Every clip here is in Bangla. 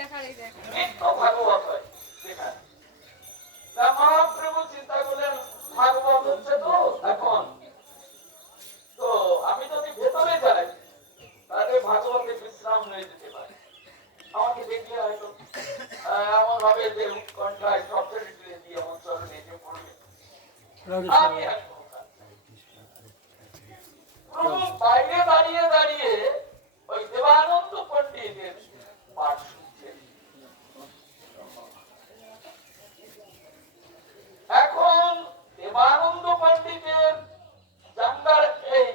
নিত্য ভাগবত হয় সেখানে। তা মহাপ্রভু চিন্তা করলেন ভাগবত হচ্ছে তো এখন, তো আমি যদি ভেতরে যাই তাহলে ভাগবতে বিশ্রাম হয়ে যেতে পারে। আমাকে দেখলে হয়তো এমন ভাবে যে উৎকণ্ঠায় সবচেয়ে দিয়ে এমন চরণে এসে পড়বে। আমি বাইরে দাঁড়িয়ে দাঁড়িয়ে ওই দেবানন্দ পণ্ডিতের পাঠ শুনছেন। এখন দেবানন্দ পণ্ডিতের জাঙ্গার এই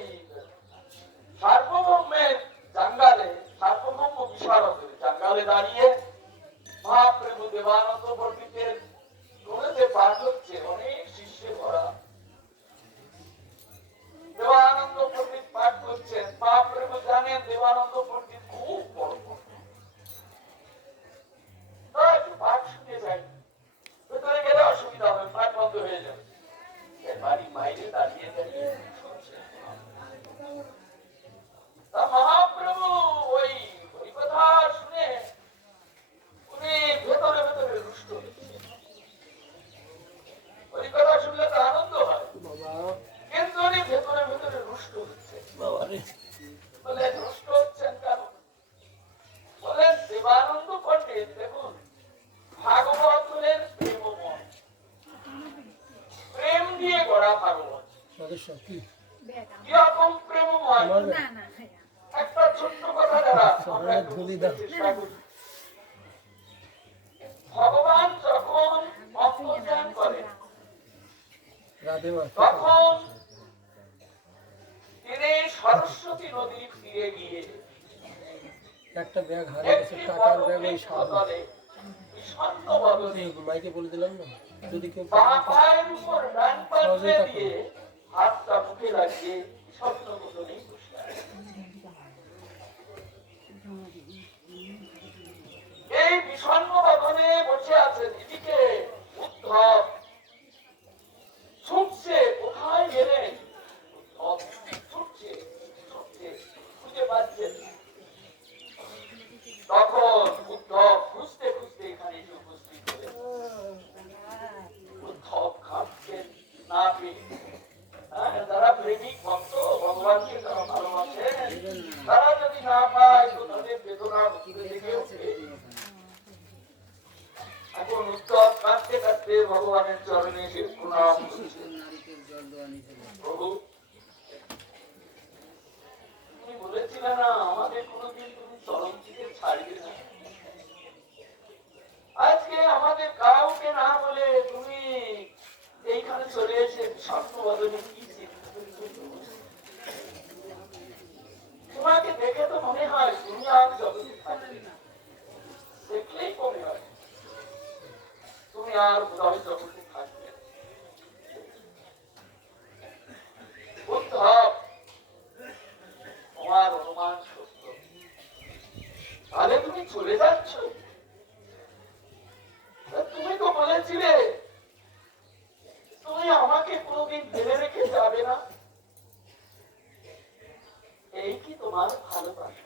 সার্বভৌমের জাঙ্গালে, সার্বভৌম বিশারদের জাঙ্গালে দাঁড়িয়ে মহাপ্রভু দেবানন্দ পণ্ডিতের কোণেতে পাঠ হচ্ছে, অনেক শিষ্যে ভরা। দেবানন্দ পণ্ডিত পাঠ করছেন, মহাপ্রভু জানেন দেবানন্দ পণ্ডিত খুব বড় পাঠ শুনে যাই, ভেতরে গেলে অসুবিধা হবে, পাঠ বন্ধ হয়ে যাবে। বাড়ি বাইরে দাঁড়িয়ে দাঁড়িয়ে শুনছেন। তা মহাপ্রভু ওই কথা শুনে উনি ভেতরে ভেতরে রুষ্ট হচ্ছেন। ওই কথা শুনলে তো আনন্দ হয়, কিন্তু উনি ভেতরে ভেতরে রুষ্ট হচ্ছেন। বলে রুষ্ট হচ্ছেন কেন? বলেন দেবানন্দ পণ্ডিত দেখুন ভাগবতের প্রেমময়, প্রেম দিয়ে গড়া ভাগবত। কিরকম প্রেমময়? একটা ছোট্ট কথা যারা ভগবান যখন অন্তর্ধান করেন তখন তিনি সরস্বতী নদীর তীরে গিয়ে একটা ব্যাগ হারিয়ে গেছে, টাকার ব্যাগ ওই সামনে মাইকে বলে দিলাম না, যদি কেউ পায়ের উপর ডান পা তুলে দিয়ে হাতটা মুখে লাগিয়ে স্বপ্ন বদলেই বসে এই বিষণ্ণ বাদনে বসে আছেন। এদিকে উদ্ধব ছুটছে, কোথায় গেলেন? ছুটছে ছুটছে, খুঁজে পাচ্ছেন। তখন উদ্ধব খুঁজতে খুঁজতে এখানে এসে উপস্থিত হলেন। উদ্ধব খাচ্ছেন না পেয়ে, যারা প্রেমিক ভক্ত ভগবানকে যারা ভালোবাসেন তারা যদি না পায় তো তাদের বেদনা দেখে উঠবে। এখন উদ্ধব কাঁদতে কাঁদতে ভগবানের চরণে এসে প্রণাম করছেন। প্রভু তুমি বলেছিলে না আমাদের কোনোদিন তুমি চরণ থেকে ছাড়বে না, আজকে আমাদের কাউকে না বলে তুমি এইখানে চলে এসে স্বপ্ন বদলে কি তোমাকে দেখে তো মনে হয় তুমি আর জগতে থাকবে না, দেখলেই মনে হয় তুমি আর বোধহয় জগতে থাকবে। উদ্ধব তোমার অনুমান সত্য, তাহলে তুমি চলে যাচ্ছ? তুমি তো বলেছিলে তুমি আমাকে কোনোদিন ফেলে রেখে যাবে না, এই কি তোমার ভালোবাসা?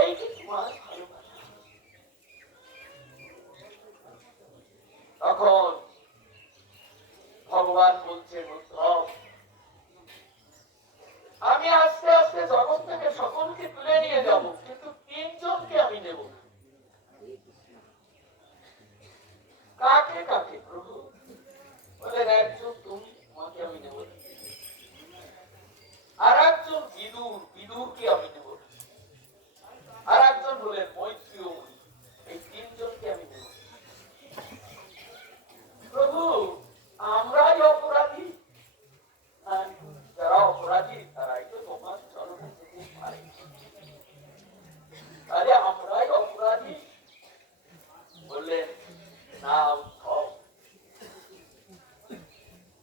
এই কি তোমার ভালোবাসা? তখন ভগবান বলছেন উদ্ধব আমি আস্তে আস্তে জগৎ থেকে সকলকে তুলে নিয়ে যাব, কিন্তু তিনজনকে আমি নেব। কাকে কাকে প্রভু? বলেন একজন তুমি, তোমাকে আমি নেব। আর একজন বিদুর, বিদুরকে আমি নেব। আর একজন হলেন মৈত্রী, এই তিনজনকে আমি নেব। প্রভু আমরাই অপরাধী, যারা অপরাধী তারাই তো তোমার চরণে যেতে পারে, তাহলে আমরাই অপরাধী? বললেন না উদ্ধব,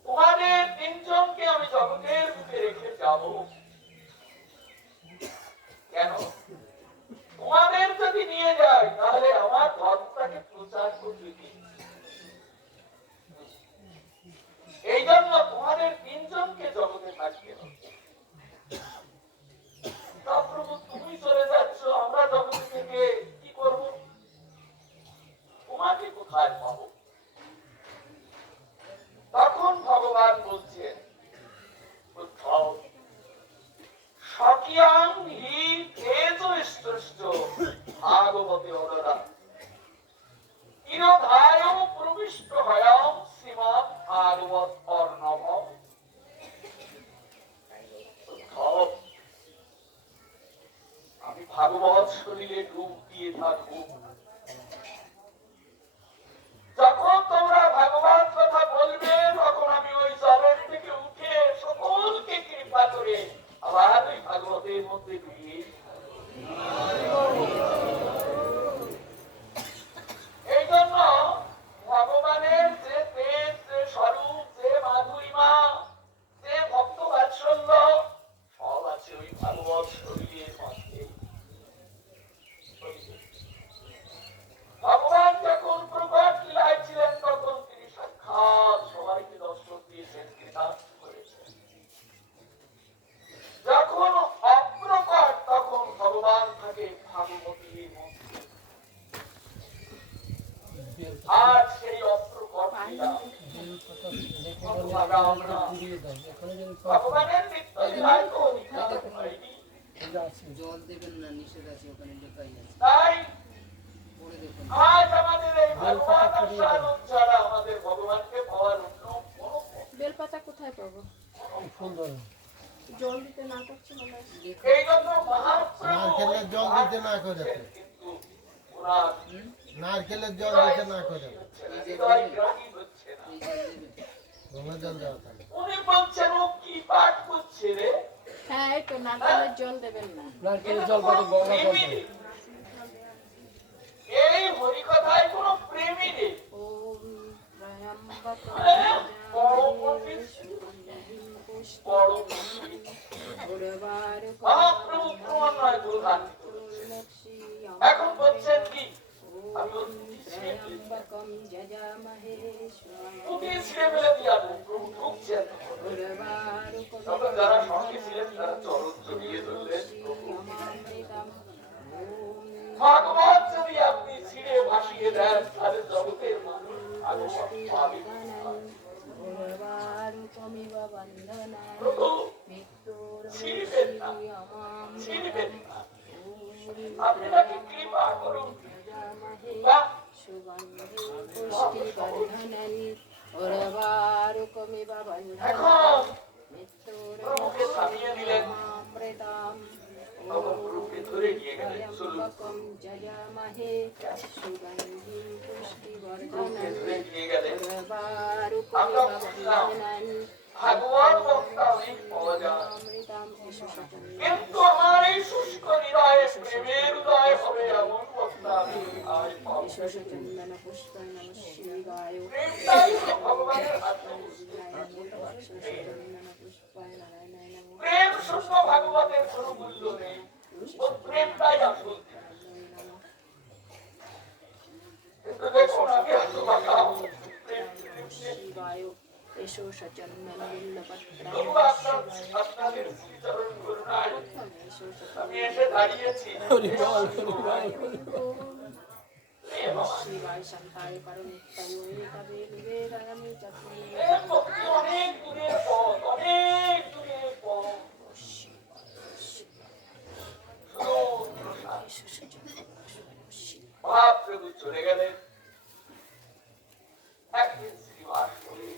তোমাদের তিনজনকে আমি জগতের বুকে রেখে যাব। কেন? তোমাদের যদি নিয়ে যায় তাহলে আমার ধর্মটাকে প্রচার করবে কি? এই জন্য তোমাদের তিনজনকে জগতে থাকতে হবে। প্রভু তুমি চলে ভাগবত শরীরে ডুব দিয়ে থাকবো। যখন তোমরা ভাগবত কথা বলবে তখন আমি ওই জলের থেকে উঠে সকলকে কৃপা করে আবার ওই ভাগবতের মধ্যে ডুবিয়ে এই জন্য ভগবানের যে তেজ, যে স্বরূপ, যে মাধুরিমা, যে ভক্ত বাৎসল্য সব আছে ওই ভাগবত শরীরের মধ্যে। ভগবান যখন প্রকট লীলায় ছিলেন তখন তিনি সাক্ষাৎ সবাইকে দর্শন দিয়েছেন, কৃতার্থ করেছেন। যখন অপ্রকট তখন ভগবান থাকে ভাগবতীর মধ্যে। আর সেই অপ্রকট লীলা ভগবানের নিত্য লীলায় তো নিত্য হয়নি। জল দেবেন না, নিষেধ আছে, ওখানে লেখাই আছে। তাই পড়ে দেখুন। আজ আমাদের এই ভগবান আস্বাদন ছাড়া আমাদের ভগবানকে পাওয়ার অন্য কোনো পথ বেলপাতা কোথায় পাবো? সুন্দর জল দিতে না করছে মনে হয়। এই জন্য মহাপ্রভু নারকেলের জল দিতে না করে, কিন্তু ওনার নারকেলের জল দিতে না করে, হৃদয় গ্রাহী হচ্ছে না। এই জল দেবেন। গঙ্গা জল দেওয়া থাকে। উনি বলছেন ও কি পাঠ করছে রে? হ্যাঁ, এই তো নারকেলের জল দেবেন না। নারকেলের জল পাতে গঙ্গা জল দেবে। এই হরিকথায় কোনো প্রেমই নেই। ওম ত্রয়ম্বকম বড় পণ্ডিত, বড় পণ্ডিত। মহাপ্রভু ক্রমান্বয়ে গুরুদানিত হচ্ছেন। এখন বলছেন কি আমি অতি ছিঁড়ে ফেলে অতি ছিঁড়ে ফেলে দিয়ে আসবো। প্রভু ঢুকছেন তখন যারা সঙ্গে ছিলেন তারা চরণ জড়িয়ে ধরলেন। প্রভু ভাগবত যদি আপনি ছিঁড়ে ভাসিয়ে দেন তাহলে জগতের মানুষ ভাগবত পাবে না। প্রভু ছিঁড়বেন না, ছিঁড়বেন না, আপনি তাকে কৃপা করুন। বাহ! এখন প্রভুকে থামিয়ে দিলেন, তখন প্রভুকে ধরে নিয়ে গেলেন। চলুন, প্রভুকে ধরে নিয়ে গেলেন। আমরা বুঝলাম ভাগবত বক্তা অনেক পাওয়া যায়, কিন্তু আমার এই শুষ্ক হৃদয়ে প্রেমের হৃদয় হবে এমন বক্তা আমি আর পাবো না। প্রেমটাই হলো ভগবানের হাতে। প্রেম শূন্য ভাগবতের কোনো মূল্য নেই। ও প্রেমটাই আসল। কিন্তু দেখুন আমি আত্মবাকা প্রেম তবু আপনাদের শ্রীচরণ করুণায় আমি এসে দাঁড়িয়েছি। প্রেম ভক্তি অনেক দূরের পথ, অনেক দূরের পথ। মহাপ্রভু চলে গেলেন। একদিন শ্রীবাস করে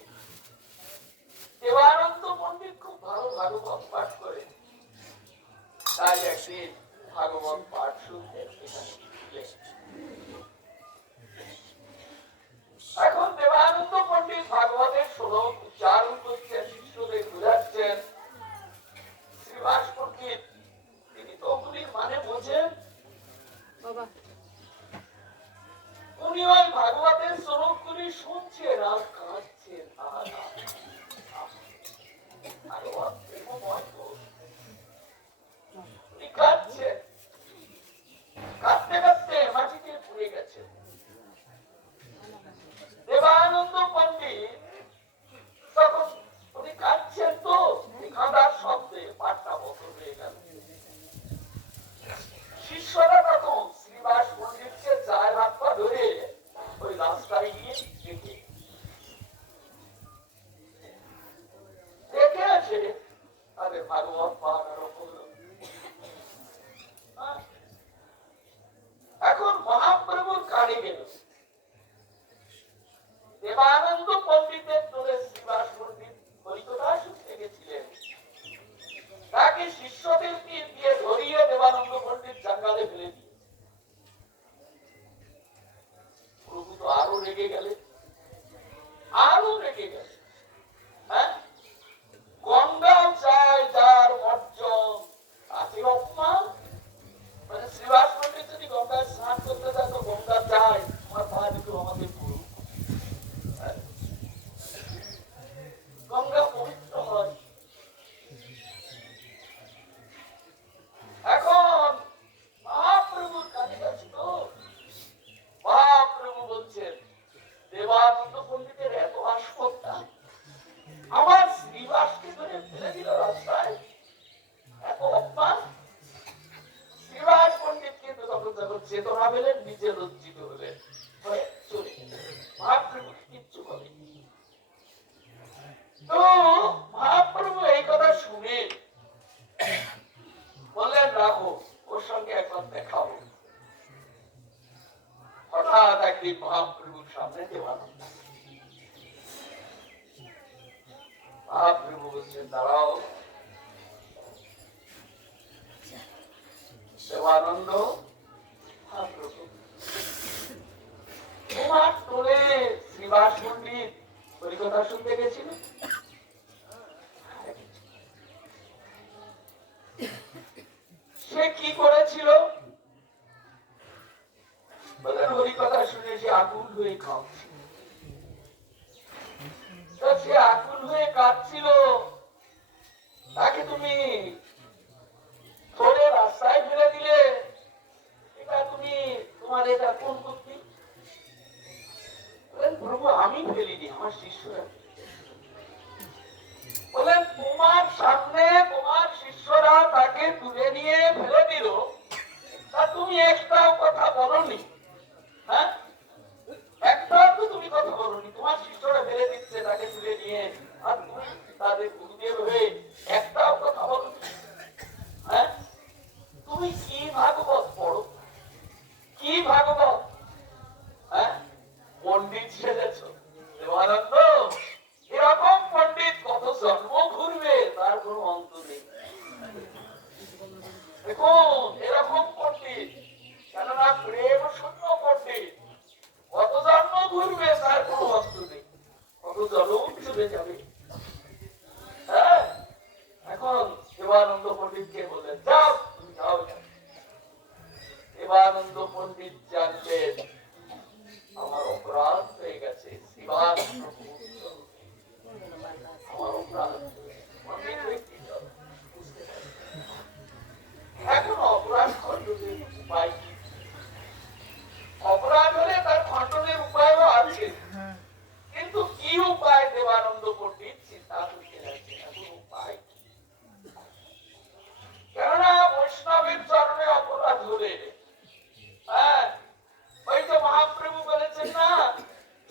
দেবানন্দ পণ্ডিত খুব ভালো ভাগবত পাঠ করে, তাই একদিন ভাগবত পাঠ শুনতে সেখানে গেলেন। এখন দেবানন্দ পণ্ডিত ভাগবতের শ্লোক উচ্চারণ করছেন, শিষ্যদের বোঝাচ্ছেন। শ্রীবাস পণ্ডিত তিনি তো ওগুলির মানে বোঝেন। বাবা উনি ওই ভাগবতের শ্লোকগুলি শুনছেন আর কাঁদছেন। ভাগবত প্রেমময় তো। উনি কাঁদছেন, কাঁদতে কাঁদতে মাটিতে পুড়ে গেছেন। দেবানন্দ পণ্ডিত তখন উনি কাঁদছেন তো, কাঁদার শব্দে পাঠটা বদল হয়ে গেল। শিষ্যরা তখন শ্রীবাস পণ্ডিতকে চায়ের হাত পা ধরে ওই রাস্তায় গিয়ে দেখে আসে তাদের ভাগবত পাঠ আরম্ভ হলো। এখন মহাপ্রভুর কানে গেল। দেবানন্দ পণ্ডিতের তোলে শ্রীবাস পণ্ডিত হরিকথা শুনতে গেছিলেন। তাকে শিষ্যদেরকে দিয়ে ধরিয়ে দেবানন্দ পণ্ডিত জঙ্গলে ফেলে দিয়ে বেরিয়ে গেছে। হ্যাঁ, গঙ্গা চায় যার অর্জন তাকে অপমান। মানে শ্রীবাস পণ্ডিত যদি গঙ্গায় স্নান করতে যায় তো গঙ্গা চায় আমার পা দুটো আমাকে পুরো গঙ্গা পবিত্র হয়। এখন মহাপ্রভুর কাছে তো মহাপ্রভু বলছেন দেবানন্দ পণ্ডিতের এত আসপত্তা আমার শ্রীবাসকে ধরে ফেলে দিল রাস্তায়, এত অপমান। শ্রীবাস পণ্ডিত কিন্তু তখন যখন চেতনা পেলেন নিজে লজ্জিত হলেন, চলে মহাপ্রভুকে কিচ্ছু বলে। তো মহাপ্রভু এই কথা শুনে বললেন রাখো, ওর সঙ্গে একবার দেখাবো। হঠাৎ একদিন মহাপ্রভুর সামনে দেবানন্দ, মহাপ্রভু বলছেন দাঁড়াও। দেবানন্দ, মহাপ্রভু তোমার টোলে শ্রীবাস পণ্ডিত ওই কথা শুনতে গেছিল। সে কি করেছিল? বলেন ওই কথা শুনে সে আকুল হয়ে কাঁদছিল। সে আকুল হয়ে কাঁদছিল, তাকে তুমি ধরে রাস্তায় ফেলে দিলে, এটা তুমি তোমার এটা কোন বুদ্ধি? বলেন প্রভু আমি ফেলিনি, আমার শিষ্যরা। বলেন তোমার সামনে তোমার শিষ্যরা তাকে তুলে নিয়ে ফেলে দিল, তা তুমি একটাও কথা বলনি। হ্যাঁ, একটাও তো তুমি কথা বলনি। তোমার শিষ্যরা ফেলে দিচ্ছে তাকে তুলে নিয়ে, আর তুমি তাদের গুরুদেব হয়ে একটাও কথা বলনি। হ্যাঁ, তুমি কি ভাগবত পড়ো, কি ভাগবত? হ্যাঁ, পণ্ডিত সেজেছ দেবানন্দ। এরকম পণ্ডিত কত জন্ম ঘুরবে তার কোনো অন্ত নেই। দেখুন এরকম পণ্ডিত, কেননা প্রেম শূন্য পণ্ডিত, কত জন্ম ঘুরবে তার কোনো অন্ত নেই, কত জন্ম চলে যাবে। হ্যাঁ, এখন দেবানন্দ পণ্ডিতকে বললেন যাও, তুমি যাও। দেবানন্দ পণ্ডিত জানলেন আমার অপরাধ হয়ে গেছে, শ্রীবাস আমার অপরাধ। পণ্ডিত ব্যক্তি বুঝতে পারে এখন অপরাধ খণ্ডনের উপায় কি? অপরাধ হলে তার খণ্ডনের উপায়ও আছে, কিন্তু কি উপায় দেবানন্দ পণ্ডিত চিন্তা করতে লাগছে। এখন উপায় কি? কেননা বৈষ্ণবের চরণে অপরাধ হলে, হ্যাঁ, ওই তো মহাপ্রভু বলেছেন না,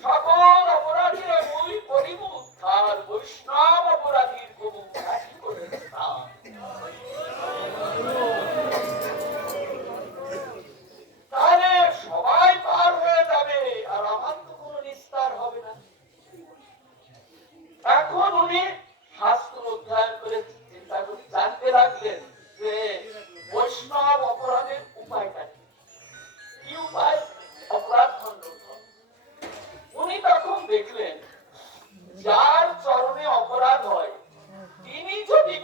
সকল অপরাধীর ওই পরিমুখ আর বৈষ্ণব অপরাধীর প্রভু একই করে তাহলে সবাই পার হয়ে যাবে, আর আমার তো কোনো নিস্তার হবে না। এখন উনি শাস্ত্র অধ্যয়ন করে চিন্তা করে জানতে লাগলেন যে বৈষ্ণব অপরাধের উপায়টা কি উপায়, অপরাধ খণ্ডন। উনি তখন দেখলেন যার চরণে অপরাধ হয় তিনি যদি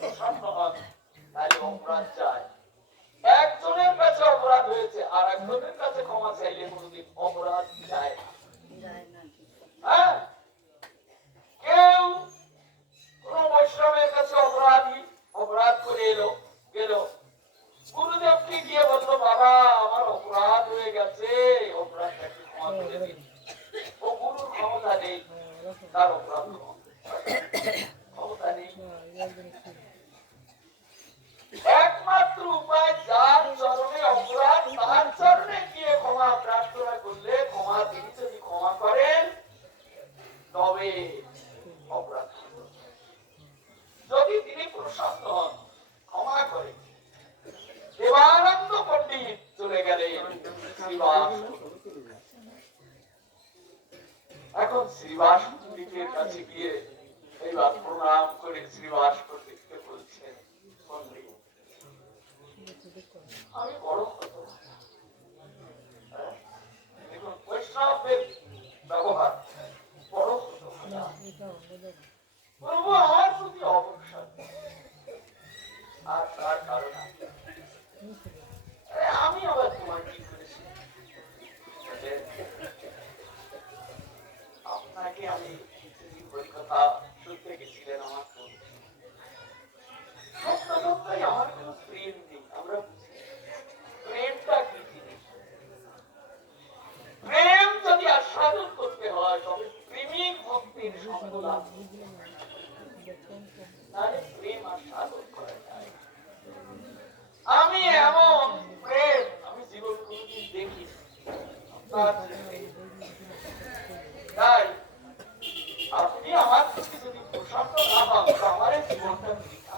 প্রসন্ন হন তাহলে অপরাধ যায়। একজনের কাছে অপরাধ হয়েছে আর একজনের কাছে ক্ষমা চাইলে কোনোদিন অপরাধ যায় না। হ্যাঁ, কেউ কোন বৈষ্ণবের কাছে অপরাধ করে এলো গেল, গুরুদেবকে গিয়ে বললো বাবা আমার অপরাধ হয়ে গেছে, অপরাধটাকে ক্ষমা করে দিন। ও গুরুর ক্ষমতা নেই তার অপরাধ ক্ষমতা নেই। একমাত্র উপায় যার চরণে অপরাধ তার চরণে গিয়ে ক্ষমা প্রার্থনা করলে ক্ষমা তিনি যদি ক্ষমা করেন তবে অপরাধ, যদি তিনি প্রসন্ন হন ক্ষমা করে। দেবানন্দ পণ্ডিত চলে গেলেন শ্রীবাস। এখন শ্রীবাস পণ্ডিতের কাছে গিয়ে এইবার প্রণাম করে শ্রীবাস পণ্ডিতকে বলছেন পণ্ডিত আমি বড় হত। দেখুন বৈষ্ণবদের ব্যবহার বড় হত। নাকি আমি কথা শুনতে গেছিলেন আমার সত্য সত্যই আমার কোনো প্রেম নেই। আমরা প্রেমটা কি জিনিস? প্রেম যদি আস্বাদন করতে হয় তবে প্রেমিক ভক্তির সঙ্গ লাভ করতে হয়। তাহলে প্রেম আস্বাদন করা যায়। আমি এমন প্রেম আমি জীবন কোনোদিন দেখি তাই আপনি আমার প্রতি যদি প্রসন্ন না হন তো আমার এই জীবনটা বৃথা।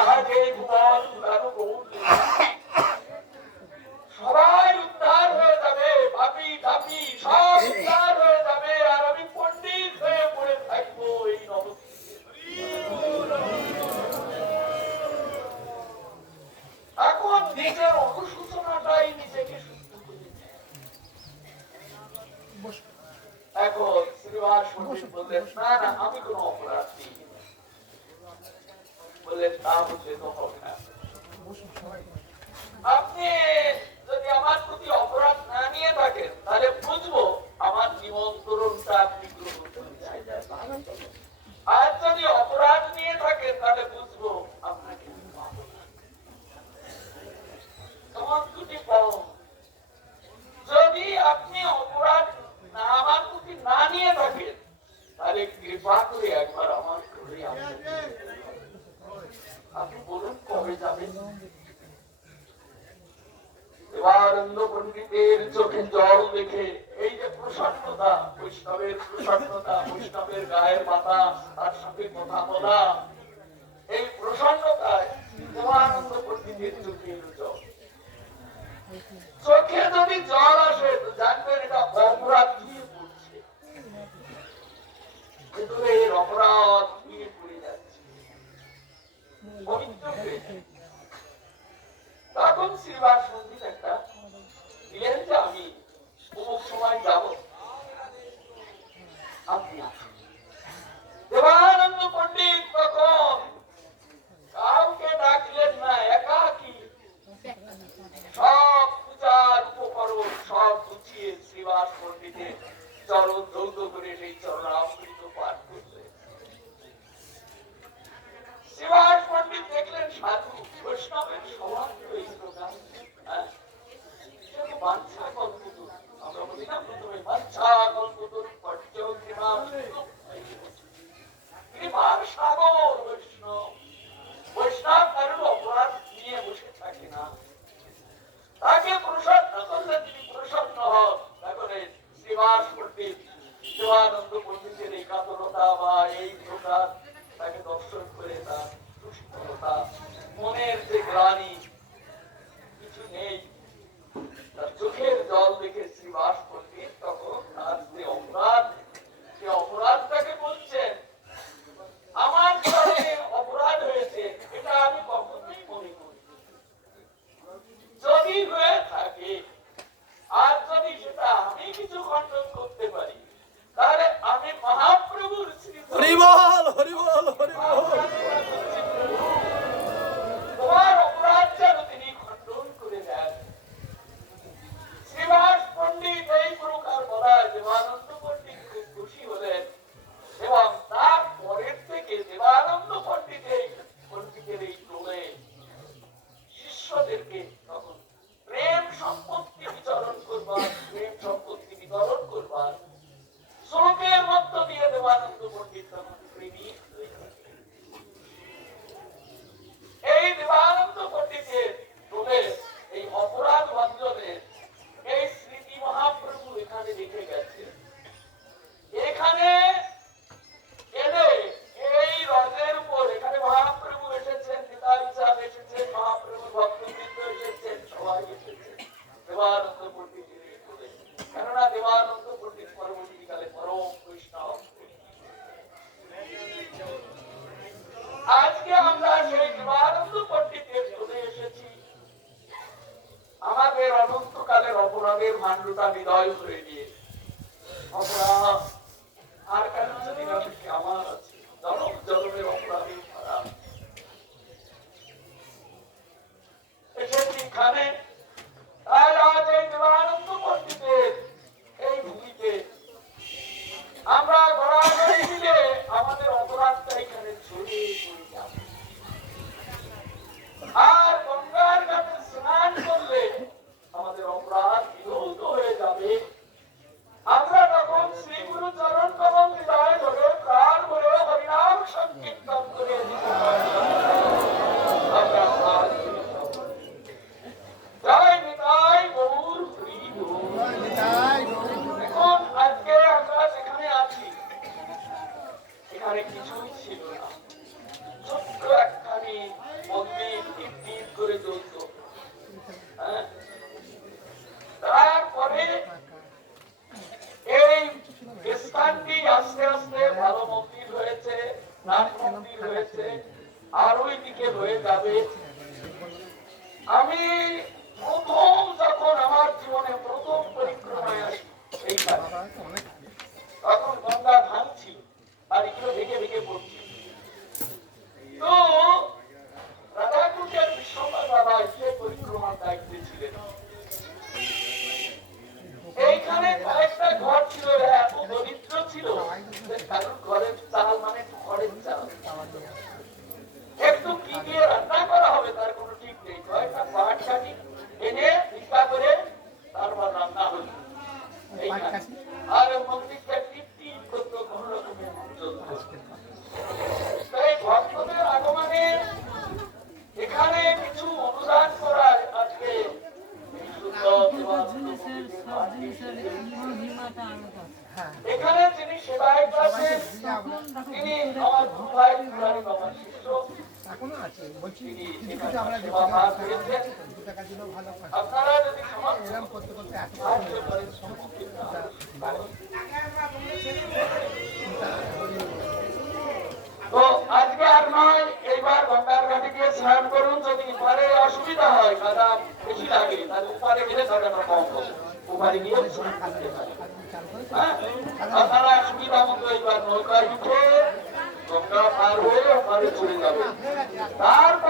আমার যে ভুবন পুরানো গৌর সবাই উদ্ধার হয়ে যাবে, পাপি তাপি সব উদ্ধার হয়ে যাবে, আর আমি পণ্ডিত হয়ে পড়ে থাকবো এই এখন নিজের অনুশোচনাটাই নিজেকে সুস্থ করে। এখন শ্রীনিবাস পণ্ডিত বললেন, না না আমি কোনো অপরাধ নেই। বললেন তা হচ্ছে তো হবে না। আপনি যদি আমার প্রতি অপরাধ না নিয়ে থাকেন তাহলে বুঝবো আমার নিমন্ত্রণটা আপনি গ্রহণ করতে। আর যদি অপরাধ নিয়ে থাকেন তাহলে বুঝবো আপনাকে তোমার দুটি পরম। যদি আপনি অপরাধ না আমার প্রতি না নিয়ে থাকেন তাহলে কৃপা করে একবার আমার ঘরে আপনি বলুন কবে যাবেন? দেবানন্দ পণ্ডিতের চোখে জল দেখে এই যে প্রসন্নতা, বৈষ্ণবের প্রসন্নতা, বৈষ্ণবের গায়ের পাতা তার সাথে কথা বলা, এই প্রসন্নতায় দেবানন্দ পণ্ডিতের চোখের জল। চোখে যদি জল আসে তো জানবেন এটা অপরাধ দিয়ে পড়ছে, ভেতরে এর অপরাধ দিয়ে পড়ে যাচ্ছে, পবিত্র হয়ে যাচ্ছে। তখন শ্রীবাস মন্দির একটা দিলেন যে আমি অমুক সময় যাব, আপনি আসুন। দেবানন্দ পণ্ডিত তখন কাউকে ডাকলেন না, একাকী সব পূজার উপকরণ সব গুছিয়ে শ্রীবাস পণ্ডিতের চরণ ধৌত করে সেই চরণামৃত পাঠ করলেন। শ্রীবাস পণ্ডিত দেখলেন সাধু বৈষ্ণবের স্বভাব এই প্রকার। বাঞ্ছা কল্পতরু, আমরা বলি না প্রথমে বাঞ্ছা কল্পতরু পর্যন্ত কৃপার সাগর বৈষ্ণব। বৈষ্ণব কারোর অপরাধ নিয়ে বসে থাকে না, তাকে প্রসন্ন করলে তিনি প্রসন্ন হন। তারপরে শ্রীবাস পণ্ডিত দেবানন্দ পণ্ডিতের এই কাতরতা বা এই প্রকার তাকে দর্শন করে তার সুস্থতা, মনের যে গ্লানি কিছু নেই, তার চোখের জল দেখে শ্রীবাস পণ্ডিত তখন তার যে অপরাধ, সে অপরাধটাকে বলছেন, আমার সাথে অপরাধ হয়েছে এটা আমি কখনোই মনে করি। যদি হয়ে থাকে আর যদি সেটা আমি কিছু খণ্ডন করতে পারি তাহলে আমি মহাপ্রভুর শ্রী হরিবল হরিবল হরিবল তোমার অপরাধ যেন তিনি খণ্ডন করে দেন। শ্রীবাস পণ্ডিত এই প্রকার বলায় দেবানন্দ পণ্ডিত খুব খুশি হলেন এবং তার পরের থেকে দেবানন্দ পণ্ডিতের এই টোলে শিষ্যদেরকে তখন প্রেম সম্পত্তি বিতরণ করবার শ্লোকের মধ্য দিয়ে দেবানন্দ পণ্ডিত তখন প্রেমিক হয়ে গেলেন। এই দেবানন্দ পণ্ডিতের টোলে এই অপরাধ ভঞ্জনের এই স্মৃতি মহাপ্রভু এখানে রেখে গেছে। এখানে এলে এই রথের উপর এখানে মহাপ্রভু এসেছেন, নিতাই চাঁদ এসেছেন, মহাপ্রভু ভক্তবৃন্দ এসেছেন, সবাই এসেছেন দেবানন্দ পণ্ডিতের এই টোলে। কেননা দেবানন্দ পণ্ডিত পরবর্তীকালে পরম বৈষ্ণব। আজকে আমরা সেই দেবানন্দ পণ্ডিতের টোলে এসেছি আমাদের অনন্তকালের অপরাধের ভাণ্ডটা হৃদয় করে নিয়ে। অপরাধ আর কেন যদি আমার আছে জনম জনমের অপরাধের ভাড়া এসেছি এখানে। তাই আজ এই দেবানন্দ পণ্ডিতের এই ভূমিতে এখানে কিছুই ছিল না, ছোট্ট একখানি মন্দির টিপ টিপ করে জ্বলত। হ্যাঁ? তারপরে এই স্থানটি আস্তে আস্তে ভালো মন্দির হয়েছে, নাট মন্দির হয়েছে, আর ওই দিকে হয়ে যাবে। আমি প্রথম যখন আমার জীবনে প্রথম পরিক্রমায় আসি এইখানে, তখন গঙ্গা ভাঙছিল আর এগুলো ভেঙে ভেঙে পড়ছিল। তো রাধাকুণ্ডের বিশ্বনাথ বাবা এসে পরিক্রমার দায়িত্বে ছিলেন। এইখানে কয়েকটা ঘর ছিল, এত দরিদ্র ছিল যে কারণ ঘরের চাল মানে খড়ের চাল, একটু কি দিয়ে রান্না করা হবে তার কোনো ঠিক নেই। কয়েকটা পাহাড় কাটি এনে ভিক্ষা করে তারপর রান্না হলো এইখানে। আর মন্দিরটা টিপ টিপ করতো কোন রকমের চলতো। তাই ভক্তদের আগমনে এখানে কিছু অনুদান করার আজকে এখানে যিনি সেবায়ত আছেন তিনি আমার ভাই পুরানি বাবার শিষ্য। তিনি এখানে সেবা ভাগ করেছেন। আপনারা যদি সাহায্য করেন সম্মুখীন না হন। তো আজকে আর নয়, এইবার গঙ্গার ঘাটে গিয়ে স্নান করুন। যদি পারে অসুবিধা হয়, কাদা বেশি লাগে, তাহলে উপারে গেলে কাদাটা কম হবে, উপারে গিয়ে স্নান করতে পারে। হ্যাঁ, আপনারা সুবিধা মতো এইবার নৌকায় উঠে গঙ্গা পার হয়ে ওপারে চলে যাবে। তারপর